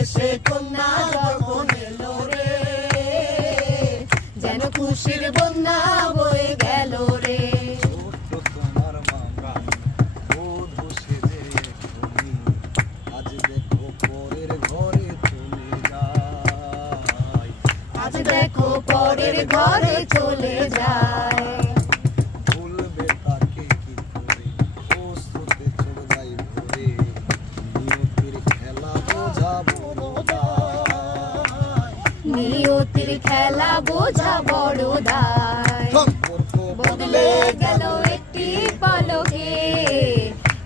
বেশে কন্যা যখন এলো রে, যেন খুশির বন্যা বয়ে গেল রে। ছোট্ট তোমার মামা বধূ সেজে এখনি, আজ দেখো পরের ঘরে চলে যায়। আজ দেখো পরের ঘরে চলে যায়। ভুলবে তাকে কি করে, অশ্রুতে চোখ যায় ভরে, নিয়তির খেলা বোঝা বড় দায়। নিয়তির খেলা বোঝা বড় দায়। সম্পর্ক বদলে গেল একটি পলকে,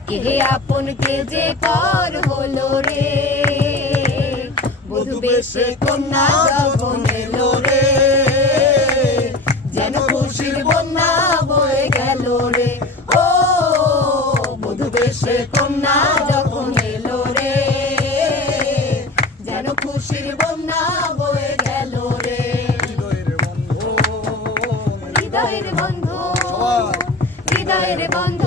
কে আপন কে যে পর হলো রে। বধূ বেশে কন্যা যখন এলো রে, যেন খুশির বন্যা বয়ে গেল রে। ও বধূ বেশে কন্যা যখন এলো রে, যেন খুশির বন্যা বয়ে গেল রে। হৃদয়ের বন্ধন, হৃদয়ের বন্ধু, সবাই হৃদয়ের বন্ধু